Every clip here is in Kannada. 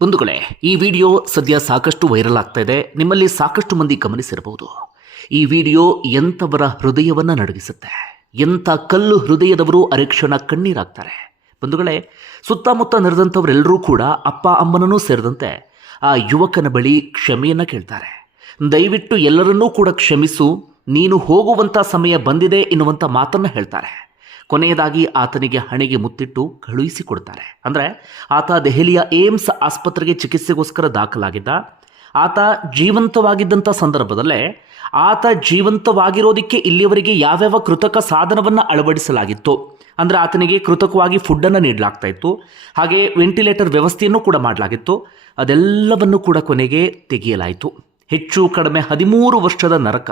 ಬಂಧುಗಳೇ, ಈ ವಿಡಿಯೋ ಸದ್ಯ ಸಾಕಷ್ಟು ವೈರಲ್ ಆಗ್ತಾ ಇದೆ. ನಿಮ್ಮಲ್ಲಿ ಸಾಕಷ್ಟು ಮಂದಿ ಗಮನಿಸಿರಬಹುದು. ಈ ವಿಡಿಯೋ ಎಂಥವರ ಹೃದಯವನ್ನ ನಡಗಿಸುತ್ತೆ. ಎಂಥ ಕಲ್ಲು ಹೃದಯದವರು ಅರೆಕ್ಷಣ ಕಣ್ಣೀರಾಗ್ತಾರೆ. ಬಂಧುಗಳೇ, ಸುತ್ತಮುತ್ತ ನಡೆದಂಥವರೆಲ್ಲರೂ ಕೂಡ ಅಪ್ಪ ಅಮ್ಮನೂ ಸೇರಿದಂತೆ ಆ ಯುವಕನ ಬಳಿ ಕ್ಷಮೆಯನ್ನ ಕೇಳ್ತಾರೆ. ದಯವಿಟ್ಟು ಎಲ್ಲರನ್ನೂ ಕೂಡ ಕ್ಷಮಿಸು, ನೀನು ಹೋಗುವಂಥ ಸಮಯ ಬಂದಿದೆ ಎನ್ನುವಂಥ ಮಾತನ್ನು ಹೇಳ್ತಾರೆ. ಕೊನೆಯದಾಗಿ ಆತನಿಗೆ ಹಣೆಗೆ ಮುತ್ತಿಟ್ಟು ಕಳುಹಿಸಿಕೊಡ್ತಾರೆ. ಅಂದರೆ ಆತ ದೆಹಲಿಯ ಏಮ್ಸ್ ಆಸ್ಪತ್ರೆಗೆ ಚಿಕಿತ್ಸೆಗೋಸ್ಕರ ದಾಖಲಾಗಿದ್ದ. ಆತ ಜೀವಂತವಾಗಿದ್ದಂಥ ಸಂದರ್ಭದಲ್ಲೇ ಆತ ಜೀವಂತವಾಗಿರೋದಕ್ಕೆ ಇಲ್ಲಿಯವರೆಗೆ ಯಾವ್ಯಾವ ಕೃತಕ ಸಾಧನವನ್ನು ಅಳವಡಿಸಲಾಗಿತ್ತು, ಅಂದರೆ ಆತನಿಗೆ ಕೃತಕವಾಗಿ ಫುಡ್ಡನ್ನು ನೀಡಲಾಗ್ತಾ ಇತ್ತು, ಹಾಗೆ ವೆಂಟಿಲೇಟರ್ ವ್ಯವಸ್ಥೆಯನ್ನು ಕೂಡ ಮಾಡಲಾಗಿತ್ತು. ಅದೆಲ್ಲವನ್ನು ಕೂಡ ಕೊನೆಗೆ ತೆಗೆಯಲಾಯಿತು. ಹೆಚ್ಚು ಕಡಿಮೆ 13 ವರ್ಷದ ನರಕ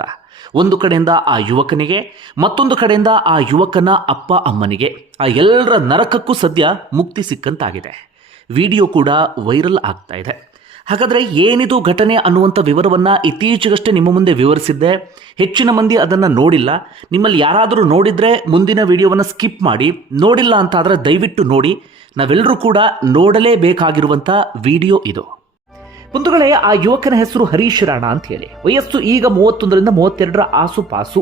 ಒಂದು ಕಡೆಯಿಂದ ಆ ಯುವಕನಿಗೆ, ಮತ್ತೊಂದು ಕಡೆಯಿಂದ ಆ ಯುವಕನ ಅಪ್ಪ ಅಮ್ಮನಿಗೆ. ಆ ಎಲ್ಲರ ನರಕಕ್ಕೂ ಸದ್ಯ ಮುಕ್ತಿ ಸಿಕ್ಕಂತಾಗಿದೆ. ವಿಡಿಯೋ ಕೂಡ ವೈರಲ್ ಆಗ್ತಾ ಇದೆ. ಹಾಗಾದರೆ ಏನಿದು ಘಟನೆ ಅನ್ನುವಂಥ ವಿವರವನ್ನು ಇತ್ತೀಚೆಗಷ್ಟೇ ನಿಮ್ಮ ಮುಂದೆ ವಿವರಿಸಿದ್ದೆ. ಹೆಚ್ಚಿನ ಮಂದಿ ಅದನ್ನು ನೋಡಿಲ್ಲ. ನಿಮ್ಮಲ್ಲಿ ಯಾರಾದರೂ ನೋಡಿದರೆ ಮುಂದಿನ ವಿಡಿಯೋವನ್ನು ಸ್ಕಿಪ್ ಮಾಡಿ, ನೋಡಿಲ್ಲ ಅಂತಾದರೆ ದಯವಿಟ್ಟು ನೋಡಿ. ನಾವೆಲ್ಲರೂ ಕೂಡ ನೋಡಲೇಬೇಕಾಗಿರುವಂಥ ವಿಡಿಯೋ ಇದು. ಬಂಧುಗಳೇ, ಆ ಯುವಕನ ಹೆಸರು ಹರೀಶ್ ರಾಣಾ ಅಂತ ಹೇಳಿ. ವಯಸ್ಸು ಈಗ 31ರಿಂದ 32ರ ಆಸುಪಾಸು.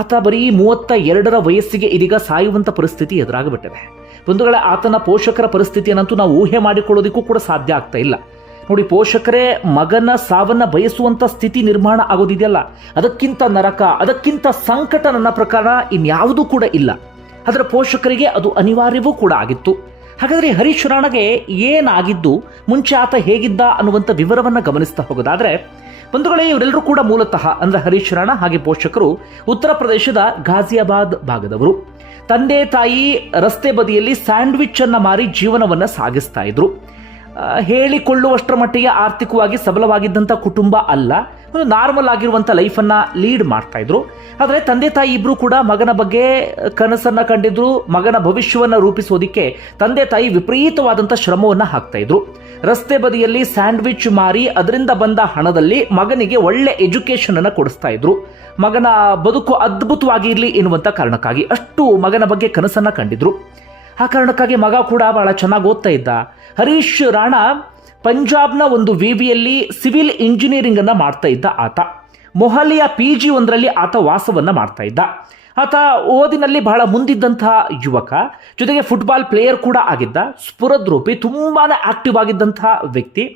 ಆತ ಬರೀ 32ರ ವಯಸ್ಸಿಗೆ ಇದೀಗ ಸಾಯುವಂಥ ಪರಿಸ್ಥಿತಿ ಎದುರಾಗಿಬಿಟ್ಟಿದೆ. ಬಂಧುಗಳೇ, ಆತನ ಪೋಷಕರ ಪರಿಸ್ಥಿತಿಯನ್ನಂತೂ ನಾವು ಊಹೆ ಮಾಡಿಕೊಳ್ಳೋದಕ್ಕೂ ಕೂಡ ಸಾಧ್ಯ ಆಗ್ತಾ ಇಲ್ಲ. ನೋಡಿ, ಪೋಷಕರೇ ಮಗನ ಸಾವನ್ನ ಬಯಸುವಂಥ ಸ್ಥಿತಿ ನಿರ್ಮಾಣ ಆಗೋದಿದೆಯಲ್ಲ, ಅದಕ್ಕಿಂತ ನರಕ, ಅದಕ್ಕಿಂತ ಸಂಕಟ ನನ್ನ ಪ್ರಕಾರ ಇನ್ಯಾವುದೂ ಕೂಡ ಇಲ್ಲ. ಅದರ ಪೋಷಕರಿಗೆ ಅದು ಅನಿವಾರ್ಯವೂ ಕೂಡ ಆಗಿತ್ತು. ಹಾಗಾದರೆ ಹರೀಶ್ ರಾಣಾಗೆ ಏನಾಗಿದ್ದು, ಮುಂಚೆ ಆತ ಹೇಗಿದ್ದ ಅನ್ನುವಂಥ ವಿವರವನ್ನು ಗಮನಿಸ್ತಾ ಹೋಗೋದಾದರೆ, ಬಂಧುಗಳೇ, ಇವರೆಲ್ಲರೂ ಕೂಡ ಮೂಲತಃ ಅಂದರೆ ಹರೀಶ್ ರಾಣಾ ಹಾಗೆ ಪೋಷಕರು ಉತ್ತರ ಪ್ರದೇಶದ ಗಾಜಿಯಾಬಾದ್ ಭಾಗದವರು. ತಂದೆ ತಾಯಿ ರಸ್ತೆ ಬದಿಯಲ್ಲಿ ಸ್ಯಾಂಡ್ವಿಚ್ ಅನ್ನು ಮಾರಿ ಜೀವನವನ್ನು ಸಾಗಿಸ್ತಾ ಇದ್ರು. ಹೇಳಿಕೊಳ್ಳುವಷ್ಟರ ಮಟ್ಟಿಗೆ ಆರ್ಥಿಕವಾಗಿ ಸಬಲವಾಗಿದ್ದಂಥ ಕುಟುಂಬ ಅಲ್ಲ, ಒಂದು ನಾರ್ಮಲ್ ಆಗಿರುವಂಥ ಲೈಫನ್ನು ಲೀಡ್ ಮಾಡ್ತಾ ಇದ್ರು. ಆದರೆ ತಂದೆ ತಾಯಿ ಇಬ್ಬರು ಕೂಡ ಮಗನ ಬಗ್ಗೆ ಕನಸನ್ನು ಕಂಡಿದ್ರು. ಮಗನ ಭವಿಷ್ಯವನ್ನು ರೂಪಿಸೋದಿಕ್ಕೆ ತಂದೆ ತಾಯಿ ವಿಪರೀತವಾದಂಥ ಶ್ರಮವನ್ನು ಹಾಕ್ತಾ ಇದ್ರು. ರಸ್ತೆ ಬದಿಯಲ್ಲಿ ಸ್ಯಾಂಡ್ವಿಚ್ ಮಾರಿ ಅದರಿಂದ ಬಂದ ಹಣದಲ್ಲಿ ಮಗನಿಗೆ ಒಳ್ಳೆ ಎಜುಕೇಶನ್ ಅನ್ನು ಕೊಡಿಸ್ತಾ ಇದ್ರು. ಮಗನ ಬದುಕು ಅದ್ಭುತವಾಗಿರಲಿ ಎನ್ನುವಂಥ ಕಾರಣಕ್ಕಾಗಿ ಅಷ್ಟು ಮಗನ ಬಗ್ಗೆ ಕನಸನ್ನು ಕಂಡಿದ್ರು. ಆ ಕಾರಣಕ್ಕಾಗಿ ಮಗ ಕೂಡ ಬಹಳ ಚೆನ್ನಾಗಿ ಓದ್ತಾ ಇದ್ದ. ಹರೀಶ್ ರಾಣಾ ಪಂಜಾಬ್ನ ಒಂದು ವಿವಿಯಲ್ಲಿ ಸಿವಿಲ್ ಇಂಜಿನಿಯರಿಂಗ್ ಅನ್ನ ಮಾಡ್ತಾ ಇದ್ದ. ಆತ ಮೊಹಾಲಿಯ PG 1ರಲ್ಲಿ ಆತ ವಾಸವನ್ನ ಮಾಡ್ತಾ ಇದ್ದ. ಆತ ಓದಿನಲ್ಲಿ ಬಹಳ ಮುಂದಿದ್ದಂತಹ ಯುವಕ, ಜೊತೆಗೆ ಫುಟ್ಬಾಲ್ ಪ್ಲೇಯರ್ ಕೂಡ ಆಗಿದ್ದ. ಸ್ಫುರದ್ರೂಪಿ, ತುಂಬಾನೇ ಆಕ್ಟಿವ್ ಆಗಿದ್ದಂತಹ ವ್ಯಕ್ತಿ.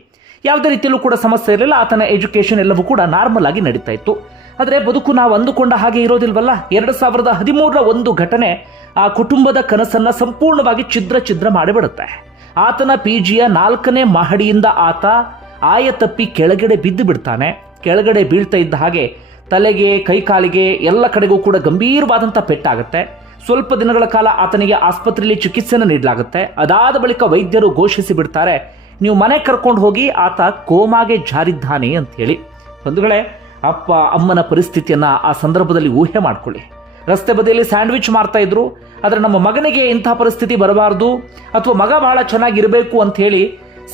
ಯಾವುದೇ ರೀತಿಯಲ್ಲೂ ಕೂಡ ಸಮಸ್ಯೆ ಇರಲಿಲ್ಲ. ಆತನ ಎಜುಕೇಶನ್ ಎಲ್ಲವೂ ಕೂಡ ನಾರ್ಮಲ್ ಆಗಿ ನಡೀತಾ ಇತ್ತು. ಆದರೆ ಬದುಕು ನಾವು ಅಂದುಕೊಂಡ ಹಾಗೆ ಇರೋದಿಲ್ವಲ್ಲ. 2013ರ ಒಂದು ಘಟನೆ ಆ ಕುಟುಂಬದ ಕನಸನ್ನ ಸಂಪೂರ್ಣವಾಗಿ ಛಿದ್ರ ಮಾಡಿಬಿಡುತ್ತೆ. ಆತನ PGಯ 4ನೇ ಮಹಡಿಯಿಂದ ಆತ ಆಯತಪ್ಪಿ ಕೆಳಗಡೆ ಬಿದ್ದು ಬಿಡ್ತಾನೆ. ಕೆಳಗಡೆ ಬೀಳ್ತಾ ಇದ್ದ ಹಾಗೆ ತಲೆಗೆ, ಕೈಕಾಲಿಗೆ ಎಲ್ಲ ಕಡೆಗೂ ಕೂಡ ಗಂಭೀರವಾದಂಥ ಪೆಟ್ಟಾಗುತ್ತೆ. ಸ್ವಲ್ಪ ದಿನಗಳ ಕಾಲ ಆತನಿಗೆ ಆಸ್ಪತ್ರೆಯಲ್ಲಿ ಚಿಕಿತ್ಸೆಯನ್ನು ನೀಡಲಾಗುತ್ತೆ. ಅದಾದ ಬಳಿಕ ವೈದ್ಯರು ಘೋಷಿಸಿ ಬಿಡ್ತಾರೆ, ನೀವು ಮನೆ ಕರ್ಕೊಂಡು ಹೋಗಿ, ಆತ ಕೋಮಾಗೆ ಜಾರಿದ್ದಾನೆ ಅಂತ ಹೇಳಿ. ಬಂಧುಗಳೇ, ಅಪ್ಪ ಅಮ್ಮನ ಪರಿಸ್ಥಿತಿಯನ್ನ ಆ ಸಂದರ್ಭದಲ್ಲಿ ಊಹೆ ಮಾಡ್ಕೊಳ್ಳಿ. ರಸ್ತೆ ಬದಿಯಲ್ಲಿ ಸ್ಯಾಂಡ್ವಿಚ್ ಮಾರ್ತಾ ಇದ್ರು. ಆದರೆ ನಮ್ಮ ಮಗನಿಗೆ ಇಂತಹ ಪರಿಸ್ಥಿತಿ ಬರಬಾರ್ದು, ಅಥವಾ ಮಗ ಬಹಳ ಚೆನ್ನಾಗಿರಬೇಕು ಅಂತ ಹೇಳಿ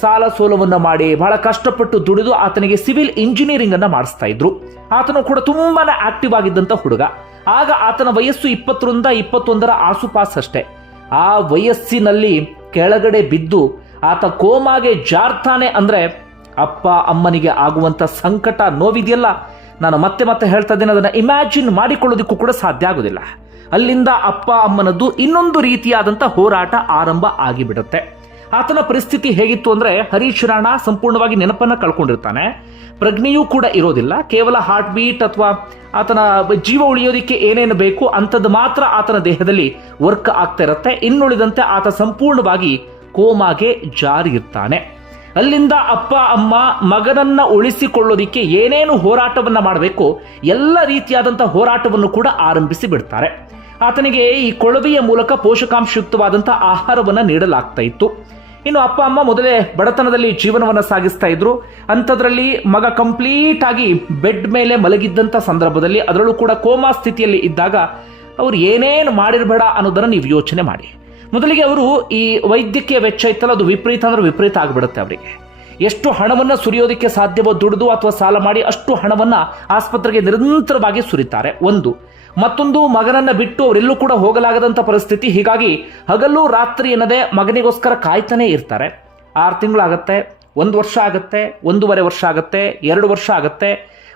ಸಾಲ ಸೋಲವನ್ನು ಮಾಡಿ ಬಹಳ ಕಷ್ಟಪಟ್ಟು ದುಡಿದು ಆತನಿಗೆ ಸಿವಿಲ್ ಇಂಜಿನಿಯರಿಂಗ್ ಅನ್ನ ಮಾಡಿಸ್ತಾ ಇದ್ರು. ಆತನು ಕೂಡ ತುಂಬಾನೇ ಆಕ್ಟಿವ್ ಆಗಿದ್ದಂಥ ಹುಡುಗ. ಆಗ ಆತನ ವಯಸ್ಸು 20ರಿಂದ 21ರ ಆಸುಪಾಸಷ್ಟೇ. ಆ ವಯಸ್ಸಿನಲ್ಲಿ ಕೆಳಗಡೆ ಬಿದ್ದು ಆತ ಕೋಮಾಗೆ ಜಾರ್ತಾನೆ ಅಂದ್ರೆ ಅಪ್ಪ ಅಮ್ಮನಿಗೆ ಆಗುವಂತ ಸಂಕಟ, ನೋವಿದೆಯಲ್ಲ, ನಾನು ಮತ್ತೆ ಹೇಳ್ತಾ ಇದ್ದೇನೆ, ಅದನ್ನು ಇಮ್ಯಾಜಿನ್ ಮಾಡಿಕೊಳ್ಳೋದಕ್ಕೂ ಕೂಡ ಸಾಧ್ಯ ಆಗೋದಿಲ್ಲ. ಅಲ್ಲಿಂದ ಅಪ್ಪ ಅಮ್ಮನದ್ದು ಇನ್ನೊಂದು ರೀತಿಯಾದಂಥ ಹೋರಾಟ ಆರಂಭ ಆಗಿಬಿಡುತ್ತೆ. ಆತನ ಪರಿಸ್ಥಿತಿ ಹೇಗಿತ್ತು ಅಂದರೆ, ಹರೀಶ್ ರಾಣಾ ಸಂಪೂರ್ಣವಾಗಿ ನೆನಪನ್ನು ಕಳ್ಕೊಂಡಿರ್ತಾನೆ. ಪ್ರಜ್ಞೆಯೂ ಕೂಡ ಇರೋದಿಲ್ಲ. ಕೇವಲ ಹಾರ್ಟ್ ಬೀಟ್ ಅಥವಾ ಆತನ ಜೀವ ಉಳಿಯೋದಕ್ಕೆ ಏನೇನು ಬೇಕು ಅಂಥದ್ದು ಮಾತ್ರ ಆತನ ದೇಹದಲ್ಲಿ ವರ್ಕ್ ಆಗ್ತಾ ಇರುತ್ತೆ. ಇನ್ನುಳಿದಂತೆ ಆತ ಸಂಪೂರ್ಣವಾಗಿ ಕೋಮಾಗೆ ಜಾರಿ ಇರ್ತಾನೆ. ಅಲ್ಲಿಂದ ಅಪ್ಪ ಅಮ್ಮ ಮಗನನ್ನ ಉಳಿಸಿಕೊಳ್ಳೋದಿಕ್ಕೆ ಏನೇನು ಹೋರಾಟವನ್ನ ಮಾಡಬೇಕು, ಎಲ್ಲ ರೀತಿಯಾದಂಥ ಹೋರಾಟವನ್ನು ಕೂಡ ಆರಂಭಿಸಿ ಬಿಡ್ತಾರೆ. ಆತನಿಗೆ ಈ ಕೊಳವೆಯ ಮೂಲಕ ಪೋಷಕಾಂಶಯುಕ್ತವಾದಂಥ ಆಹಾರವನ್ನು ನೀಡಲಾಗ್ತಾ ಇತ್ತು. ಇನ್ನು ಅಪ್ಪ ಅಮ್ಮ ಮೊದಲೇ ಬಡತನದಲ್ಲಿ ಜೀವನವನ್ನು ಸಾಗಿಸ್ತಾ ಇದ್ರು. ಅಂಥದ್ರಲ್ಲಿ ಮಗ ಕಂಪ್ಲೀಟ್ ಆಗಿ ಬೆಡ್ ಮೇಲೆ ಮಲಗಿದ್ದಂಥ ಸಂದರ್ಭದಲ್ಲಿ, ಅದರಲ್ಲೂ ಕೂಡ ಕೋಮಾ ಸ್ಥಿತಿಯಲ್ಲಿ ಇದ್ದಾಗ ಅವ್ರು ಏನೇನು ಮಾಡಿರಬೇಡ ಅನ್ನೋದನ್ನು ನೀವು ಯೋಚನೆ ಮಾಡಿ. ಮೊದಲಿಗೆ ಅವರು ಈ ವೈದ್ಯಕೀಯ ವೆಚ್ಚ ಇತ್ತಲ್ಲ, ಅದು ವಿಪರೀತ ಆಗಿಬಿಡುತ್ತೆ. ಅವರಿಗೆ ಎಷ್ಟು ಹಣವನ್ನು ಸುರಿಯೋದಕ್ಕೆ ಸಾಧ್ಯವೋ ದುಡಿದು ಅಥವಾ ಸಾಲ ಮಾಡಿ ಅಷ್ಟು ಹಣವನ್ನು ಆಸ್ಪತ್ರೆಗೆ ನಿರಂತರವಾಗಿ ಸುರಿತಾರೆ. ಒಂದು ಮತ್ತೊಂದು, ಮಗನನ್ನ ಬಿಟ್ಟು ಅವರೆಲ್ಲೂ ಕೂಡ ಹೋಗಲಾಗದಂಥ ಪರಿಸ್ಥಿತಿ. ಹೀಗಾಗಿ ಹಗಲು ರಾತ್ರಿ ಎನ್ನದೆ ಮಗನಿಗೋಸ್ಕರ ಕಾಯ್ತಾನೆ ಇರ್ತಾರೆ. 6 ತಿಂಗಳಾಗತ್ತೆ, 1 ವರ್ಷ ಆಗುತ್ತೆ, 1.5 ವರ್ಷ ಆಗುತ್ತೆ, 2 ವರ್ಷ ಆಗುತ್ತೆ.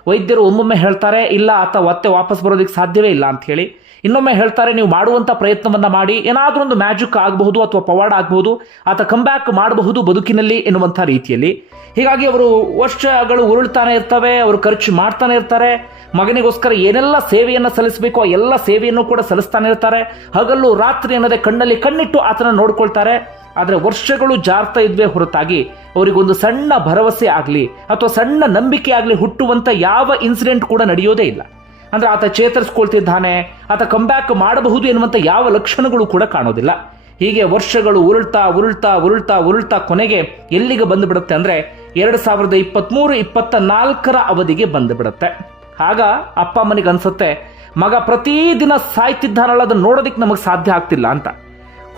ವೈದ್ಯರು ಒಮ್ಮೊಮ್ಮೆ ಹೇಳ್ತಾರೆ ಇಲ್ಲ ಆತ ಮತ್ತೆ ವಾಪಸ್ ಬರೋದಕ್ಕೆ ಸಾಧ್ಯವೇ ಇಲ್ಲ ಅಂತ ಹೇಳಿ. ಇನ್ನೊಮ್ಮೆ ಹೇಳ್ತಾರೆ ನೀವು ಮಾಡುವಂಥ ಪ್ರಯತ್ನವನ್ನ ಮಾಡಿ, ಏನಾದರೂ ಒಂದು ಮ್ಯಾಜಿಕ್ ಆಗಬಹುದು ಅಥವಾ ಪವಾಡ ಆಗಬಹುದು, ಆತ ಕಂಬ್ಯಾಕ್ ಮಾಡಬಹುದು ಬದುಕಿನಲ್ಲಿ ಎನ್ನುವಂಥ ರೀತಿಯಲ್ಲಿ. ಹೀಗಾಗಿ ಅವರು ವರ್ಷಗಳು ಉರುಳ್ತಾನೆ ಇರ್ತವೆ, ಅವರು ಖರ್ಚು ಮಾಡ್ತಾನೆ ಇರ್ತಾರೆ. ಮಗನಿಗೋಸ್ಕರ ಏನೆಲ್ಲ ಸೇವೆಯನ್ನು ಸಲ್ಲಿಸಬೇಕು ಆ ಎಲ್ಲ ಸೇವೆಯನ್ನು ಕೂಡ ಸಲ್ಲಿಸ್ತಾನೆ ಇರ್ತಾರೆ. ಹಗಲು ರಾತ್ರಿ ಅನ್ನೋದೇ ಕಣ್ಣಲ್ಲಿ ಕಣ್ಣಿಟ್ಟು ಆತನ ನೋಡ್ಕೊಳ್ತಾರೆ. ಆದರೆ ವರ್ಷಗಳು ಜಾರ್ತಾ ಇದ್ವೇ ಹೊರತಾಗಿ ಅವರಿಗೊಂದು ಸಣ್ಣ ಭರವಸೆ ಆಗಲಿ ಅಥವಾ ಸಣ್ಣ ನಂಬಿಕೆ ಆಗಲಿ ಹುಟ್ಟುವಂಥ ಯಾವ ಇನ್ಸಿಡೆಂಟ್ ಕೂಡ ನಡೆಯೋದೇ ಇಲ್ಲ. ಅಂದ್ರೆ ಆತ ಚೇತರಿಸ್ಕೊಳ್ತಿದ್ದಾನೆ, ಆತ ಕಂಬ್ಯಾಕ್ ಮಾಡಬಹುದು ಎನ್ನುವಂಥ ಯಾವ ಲಕ್ಷಣಗಳು ಕೂಡ ಕಾಣೋದಿಲ್ಲ. ಹೀಗೆ ವರ್ಷಗಳು ಉರುಳ್ತಾ ಉರುಳ್ತಾ ಉರುಳ್ತಾ ಉರುಳ್ತಾ ಕೊನೆಗೆ ಎಲ್ಲಿಗೆ ಬಂದುಬಿಡುತ್ತೆ ಅಂದರೆ 2023-24 ಅವಧಿಗೆ ಬಂದುಬಿಡುತ್ತೆ. ಆಗ ಅಪ್ಪ ಅಮ್ಮನಿಗೆ ಅನ್ಸುತ್ತೆ ಮಗ ಪ್ರತಿದಿನ ಸಾಯ್ತಿದ್ದಾನಲ್ಲ, ಅದನ್ನು ನೋಡೋದಕ್ಕೆ ನಮಗೆ ಸಾಧ್ಯ ಆಗ್ತಿಲ್ಲ ಅಂತ.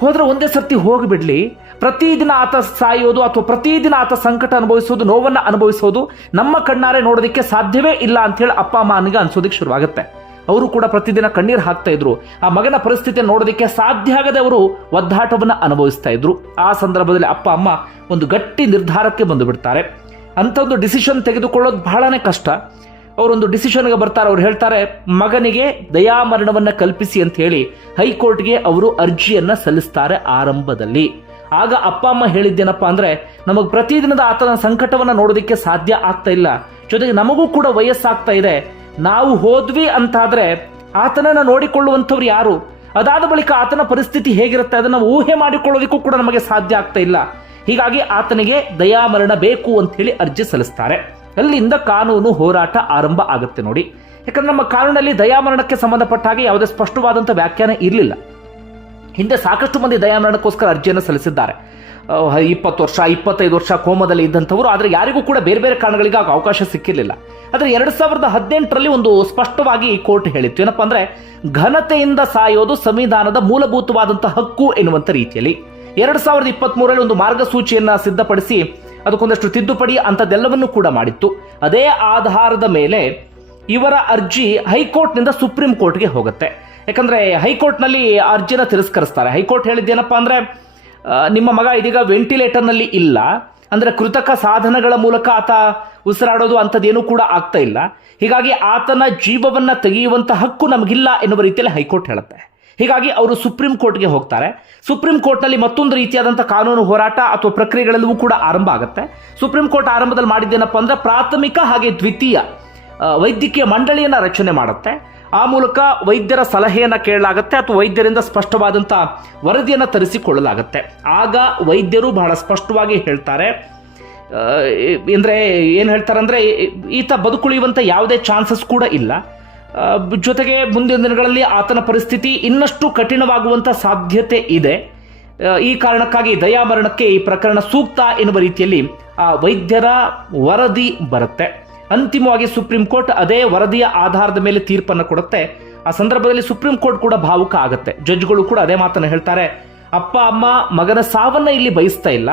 ಹೋದ್ರೆ ಒಂದೇ ಸರ್ತಿ ಹೋಗಿಬಿಡ್ಲಿ, ಪ್ರತಿದಿನ ಆತ ಸಾಯೋದು ಅಥವಾ ಪ್ರತಿದಿನ ಆತ ಸಂಕಟ ಅನುಭವಿಸೋದು, ನೋವನ್ನು ಅನುಭವಿಸೋದು ನಮ್ಮ ಕಣ್ಣಾರೆ ನೋಡೋದಕ್ಕೆ ಸಾಧ್ಯವೇ ಇಲ್ಲ ಅಂತೇಳಿ ಅಪ್ಪ ಅಮ್ಮನಿಗೆ ಅನ್ಸೋದಕ್ಕೆ ಶುರುವಾಗುತ್ತೆ. ಅವರು ಕೂಡ ಪ್ರತಿದಿನ ಕಣ್ಣೀರು ಹಾಕ್ತಾ ಇದ್ರು. ಆ ಮಗನ ಪರಿಸ್ಥಿತಿ ನೋಡೋದಕ್ಕೆ ಸಾಧ್ಯ ಆಗದೆ ಅವರು ಒದ್ದಾಟವನ್ನು ಅನುಭವಿಸ್ತಾ ಇದ್ರು. ಆ ಸಂದರ್ಭದಲ್ಲಿ ಅಪ್ಪ ಅಮ್ಮ ಒಂದು ಗಟ್ಟಿ ನಿರ್ಧಾರಕ್ಕೆ ಬಂದು ಬಿಡ್ತಾರೆ. ಅಂತ ಒಂದು ಡಿಸಿಷನ್ ತೆಗೆದುಕೊಳ್ಳೋದು ಬಹಳನೇ ಕಷ್ಟ. ಅವರೊಂದು ಡಿಸಿಷನ್ಗೆ ಬರ್ತಾರೆ. ಅವ್ರು ಹೇಳ್ತಾರೆ ಮಗನಿಗೆ ದಯಾಮರಣವನ್ನು ಕಲ್ಪಿಸಿ ಅಂತ ಹೇಳಿ ಹೈಕೋರ್ಟ್ಗೆ ಅವರು ಅರ್ಜಿಯನ್ನ ಸಲ್ಲಿಸ್ತಾರೆ ಆರಂಭದಲ್ಲಿ. ಆಗ ಅಪ್ಪ ಅಮ್ಮ ಹೇಳಿದ್ದೇನಪ್ಪ ಅಂದ್ರೆ ನಮಗೆ ಪ್ರತಿದಿನದ ಆತನ ಸಂಕಟವನ್ನ ನೋಡೋದಕ್ಕೆ ಸಾಧ್ಯ ಆಗ್ತಾ ಇಲ್ಲ, ಜೊತೆಗೆ ನಮಗೂ ಕೂಡ ವಯಸ್ಸಾಗ್ತಾ ಇದೆ. ನಾವು ಹೋದ್ವಿ ಅಂತಾದ್ರೆ ಆತನನ್ನ ನೋಡಿಕೊಳ್ಳುವಂಥವ್ರು ಯಾರು? ಅದಾದ ಬಳಿಕ ಆತನ ಪರಿಸ್ಥಿತಿ ಹೇಗಿರುತ್ತೆ ಅದನ್ನ ಊಹೆ ಮಾಡಿಕೊಳ್ಳೋದಕ್ಕೂ ಕೂಡ ನಮಗೆ ಸಾಧ್ಯ ಆಗ್ತಾ ಇಲ್ಲ. ಹೀಗಾಗಿ ಆತನಿಗೆ ದಯಾಮರಣ ಬೇಕು ಅಂತ ಹೇಳಿ ಅರ್ಜಿ ಸಲ್ಲಿಸ್ತಾರೆ. ಅಲ್ಲಿಂದ ಕಾನೂನು ಹೋರಾಟ ಆರಂಭ ಆಗುತ್ತೆ ನೋಡಿ. ಯಾಕಂದ್ರೆ ನಮ್ಮ ಕಾನೂನಲ್ಲಿ ದಯಾಮರಣಕ್ಕೆ ಸಂಬಂಧಪಟ್ಟ ಹಾಗೆ ಯಾವುದೇ ಸ್ಪಷ್ಟವಾದಂಥ ವ್ಯಾಖ್ಯಾನ ಇರಲಿಲ್ಲ. ಹಿಂದೆ ಸಾಕಷ್ಟು ಮಂದಿ ದಯಾಮರಣಕ್ಕೋಸ್ಕರ ಅರ್ಜಿಯನ್ನು ಸಲ್ಲಿಸಿದ್ದಾರೆ. 20 ವರ್ಷ 25 ವರ್ಷ ಕೋಮದಲ್ಲಿ ಇದ್ದಂಥವರು. ಆದರೆ ಯಾರಿಗೂ ಕೂಡ ಬೇರೆ ಬೇರೆ ಕಾರಣಗಳಿಗೆ ಅವಕಾಶ ಸಿಕ್ಕಿರಲಿಲ್ಲ. ಆದರೆ 2018ರಲ್ಲಿ ಒಂದು ಸ್ಪಷ್ಟವಾಗಿ ಕೋರ್ಟ್ ಹೇಳಿತ್ತು. ಏನಪ್ಪಾ ಅಂದ್ರೆ ಘನತೆಯಿಂದ ಸಾಯೋದು ಸಂವಿಧಾನದ ಮೂಲಭೂತವಾದಂತಹ ಹಕ್ಕು ಎನ್ನುವಂಥ ರೀತಿಯಲ್ಲಿ 2023ರಲ್ಲಿ ಒಂದು ಮಾರ್ಗಸೂಚಿಯನ್ನ ಸಿದ್ಧಪಡಿಸಿ ಅದಕ್ಕೊಂದಷ್ಟು ತಿದ್ದುಪಡಿ ಅಂಥದ್ದೆಲ್ಲವನ್ನೂ ಕೂಡ ಮಾಡಿತ್ತು. ಅದೇ ಆಧಾರದ ಮೇಲೆ ಇವರ ಅರ್ಜಿ ಹೈಕೋರ್ಟ್ನಿಂದ ಸುಪ್ರೀಂ ಕೋರ್ಟ್ಗೆ ಹೋಗುತ್ತೆ. ಯಾಕಂದ್ರೆ ಹೈಕೋರ್ಟ್ನಲ್ಲಿ ಅರ್ಜಿನ ತಿರಸ್ಕರಿಸ್ತಾರೆ. ಹೈಕೋರ್ಟ್ ಹೇಳಿದ್ದೇನಪ್ಪ ಅಂದ್ರೆ ನಿಮ್ಮ ಮಗ ಇದೀಗ ವೆಂಟಿಲೇಟರ್ನಲ್ಲಿ ಇಲ್ಲ, ಅಂದ್ರೆ ಕೃತಕ ಸಾಧನಗಳ ಮೂಲಕ ಆತ ಉಸಿರಾಡೋದು ಅಂಥದ್ದೇನೂ ಕೂಡ ಆಗ್ತಾ ಇಲ್ಲ. ಹೀಗಾಗಿ ಆತನ ಜೀವವನ್ನ ತೆಗೆಯುವಂತ ಹಕ್ಕು ನಮಗಿಲ್ಲ ಎನ್ನುವ ರೀತಿಯಲ್ಲಿ ಹೈಕೋರ್ಟ್ ಹೇಳುತ್ತೆ. ಹೀಗಾಗಿ ಅವರು ಸುಪ್ರೀಂ ಕೋರ್ಟ್ಗೆ ಹೋಗ್ತಾರೆ. ಸುಪ್ರೀಂ ಕೋರ್ಟ್ನಲ್ಲಿ ಮತ್ತೊಂದು ರೀತಿಯಾದಂಥ ಕಾನೂನು ಹೋರಾಟ ಅಥವಾ ಪ್ರಕ್ರಿಯೆಗಳೆಲ್ಲವೂ ಕೂಡ ಆರಂಭ ಆಗುತ್ತೆ. ಸುಪ್ರೀಂ ಕೋರ್ಟ್ ಆರಂಭದಲ್ಲಿ ಮಾಡಿದ್ದೇನಪ್ಪ ಅಂದ್ರೆ ಪ್ರಾಥಮಿಕ ಹಾಗೆ ದ್ವಿತೀಯ ವೈದ್ಯಕೀಯ ಮಂಡಳಿಯನ್ನ ರಚನೆ ಮಾಡುತ್ತೆ. ಆ ಮೂಲಕ ವೈದ್ಯರ ಸಲಹೆಯನ್ನು ಕೇಳಲಾಗುತ್ತೆ ಅಥವಾ ವೈದ್ಯರಿಂದ ಸ್ಪಷ್ಟವಾದಂಥ ವರದಿಯನ್ನು ತರಿಸಿಕೊಳ್ಳಲಾಗುತ್ತೆ. ಆಗ ವೈದ್ಯರು ಬಹಳ ಸ್ಪಷ್ಟವಾಗಿ ಹೇಳ್ತಾರೆ, ಅಂದರೆ ಏನು ಹೇಳ್ತಾರೆ ಅಂದರೆ ಈತ ಬದುಕುಳಿಯುವಂಥ ಯಾವುದೇ ಚಾನ್ಸಸ್ ಕೂಡ ಇಲ್ಲ. ಜೊತೆಗೆ ಮುಂದಿನ ದಿನಗಳಲ್ಲಿ ಆತನ ಪರಿಸ್ಥಿತಿ ಇನ್ನಷ್ಟು ಕಠಿಣವಾಗುವಂಥ ಸಾಧ್ಯತೆ ಇದೆ. ಈ ಕಾರಣಕ್ಕಾಗಿ ದಯಾಮರಣಕ್ಕೆ ಈ ಪ್ರಕರಣ ಸೂಕ್ತ ಎನ್ನುವ ರೀತಿಯಲ್ಲಿ ಆ ವೈದ್ಯರ ವರದಿ ಬರುತ್ತೆ. ಅಂತಿಮವಾಗಿ ಸುಪ್ರೀಂ ಕೋರ್ಟ್ ಅದೇ ವರದಿಯ ಆಧಾರದ ಮೇಲೆ ತೀರ್ಪನ್ನು ಕೊಡುತ್ತೆ. ಆ ಸಂದರ್ಭದಲ್ಲಿ ಸುಪ್ರೀಂ ಕೋರ್ಟ್ ಕೂಡ ಭಾವುಕ ಆಗುತ್ತೆ. ಜಡ್ಜ್ಗಳು ಕೂಡ ಅದೇ ಮಾತನ್ನು ಹೇಳ್ತಾರೆ, ಅಪ್ಪ ಅಮ್ಮ ಮಗನ ಸಾವನ್ನ ಇಲ್ಲಿ ಬಯಸ್ತಾ ಇಲ್ಲ,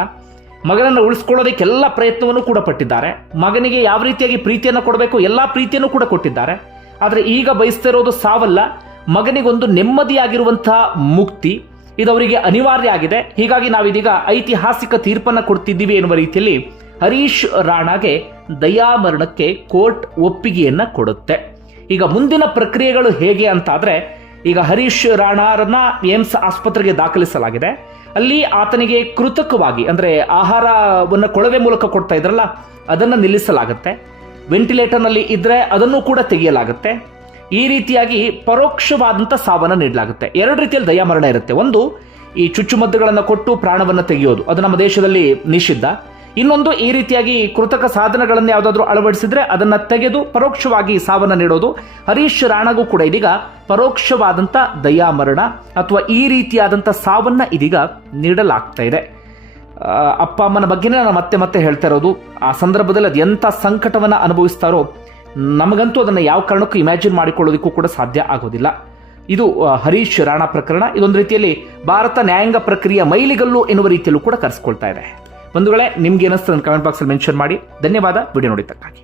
ಮಗನನ್ನು ಉಳಿಸ್ಕೊಳ್ಳೋದಕ್ಕೆ ಎಲ್ಲ ಪ್ರಯತ್ನವನ್ನು ಕೂಡ ಪಟ್ಟಿದ್ದಾರೆ. ಮಗನಿಗೆ ಯಾವ ರೀತಿಯಾಗಿ ಪ್ರೀತಿಯನ್ನು ಕೊಡಬೇಕು ಎಲ್ಲ ಪ್ರೀತಿಯನ್ನು ಕೂಡ ಕೊಟ್ಟಿದ್ದಾರೆ. ಆದರೆ ಈಗ ಬಯಸ್ತಾ ಇರೋದು ಸಾವಲ್ಲ, ಮಗನಿಗೊಂದು ನೆಮ್ಮದಿಯಾಗಿರುವಂತಹ ಮುಕ್ತಿ, ಇದು ಅವರಿಗೆ ಅನಿವಾರ್ಯ ಆಗಿದೆ. ಹೀಗಾಗಿ ನಾವಿದೀಗ ಐತಿಹಾಸಿಕ ತೀರ್ಪನ್ನು ಕೊಡ್ತಿದ್ದೀವಿ ಎನ್ನುವ ರೀತಿಯಲ್ಲಿ ಹರೀಶ್ ರಾಣಾಗೆ ದಯಾಮರಣಕ್ಕೆ ಕೋರ್ಟ್ ಒಪ್ಪಿಗೆಯನ್ನ ಕೊಡುತ್ತೆ. ಈಗ ಮುಂದಿನ ಪ್ರಕ್ರಿಯೆಗಳು ಹೇಗೆ ಅಂತಾದ್ರೆ, ಈಗ ಹರೀಶ್ ರಾಣಾರನ್ನ ಏಮ್ಸ್ ಆಸ್ಪತ್ರೆಗೆ ದಾಖಲಿಸಲಾಗಿದೆ. ಅಲ್ಲಿ ಆತನಿಗೆ ಕೃತಕವಾಗಿ ಅಂದ್ರೆ ಆಹಾರವನ್ನು ಕೊಳವೆ ಮೂಲಕ ಕೊಡ್ತಾ ಇದ್ರಲ್ಲ ಅದನ್ನು ನಿಲ್ಲಿಸಲಾಗುತ್ತೆ. ವೆಂಟಿಲೇಟರ್ನಲ್ಲಿ ಇದ್ರೆ ಅದನ್ನು ಕೂಡ ತೆಗೆಯಲಾಗುತ್ತೆ. ಈ ರೀತಿಯಾಗಿ ಪರೋಕ್ಷವಾದಂಥ ಸಾವನ್ನು ನೀಡಲಾಗುತ್ತೆ. ಎರಡು ರೀತಿಯಲ್ಲಿ ದಯಾಮರಣ ಇರುತ್ತೆ. ಒಂದು, ಈ ಚುಚ್ಚುಮದ್ದುಗಳನ್ನು ಕೊಟ್ಟು ಪ್ರಾಣವನ್ನು ತೆಗೆಯೋದು, ಅದು ನಮ್ಮ ದೇಶದಲ್ಲಿ ನಿಷಿದ್ಧ. ಇನ್ನೊಂದು, ಈ ರೀತಿಯಾಗಿ ಕೃತಕ ಸಾಧನಗಳನ್ನು ಯಾವುದಾದ್ರೂ ಅಳವಡಿಸಿದ್ರೆ ಅದನ್ನ ತೆಗೆದು ಪರೋಕ್ಷವಾಗಿ ಸಾವನ್ನು ನೀಡೋದು. ಹರೀಶ್ ರಾಣಾಗೂ ಕೂಡ ಇದೀಗ ಪರೋಕ್ಷವಾದಂಥ ದಯಾಮರಣ ಅಥವಾ ಈ ರೀತಿಯಾದಂಥ ಸಾವನ್ನ ಇದೀಗ ನೀಡಲಾಗ್ತಾ ಇದೆ. ಅಪ್ಪ ಅಮ್ಮನ ಬಗ್ಗೆನೇ ನಾನು ಮತ್ತೆ ಮತ್ತೆ ಹೇಳ್ತಾ ಇರೋದು, ಆ ಸಂದರ್ಭದಲ್ಲಿ ಅದು ಎಂಥ ಸಂಕಟವನ್ನು ಅನುಭವಿಸ್ತಾರೋ ನಮಗಂತೂ ಅದನ್ನು ಯಾವ ಕಾರಣಕ್ಕೂ ಇಮ್ಯಾಜಿನ್ ಮಾಡಿಕೊಳ್ಳೋದಕ್ಕೂ ಕೂಡ ಸಾಧ್ಯ ಆಗೋದಿಲ್ಲ. ಇದು ಹರೀಶ್ ರಾಣಾ ಪ್ರಕರಣ. ಇದೊಂದು ರೀತಿಯಲ್ಲಿ ಭಾರತ ನ್ಯಾಯಾಂಗ ಪ್ರಕ್ರಿಯೆ ಮೈಲಿಗಲ್ಲು ಎನ್ನುವ ರೀತಿಯಲ್ಲೂ ಕೂಡ ಕರೆಸ್ಕೊಳ್ತಾ ಇದೆ. ಬಂಧುಗಳೇ, ನಿಮ್ಗೆ ಏನಿಸ್ತದೆ ಕಮೆಂಟ್ ಬಾಕ್ಸಲ್ಲಿ ಮೆನ್ಷನ್ ಮಾಡಿ. ಧನ್ಯವಾದ ವಿಡಿಯೋ ನೋಡಿದ್ದಕ್ಕಾಗಿ.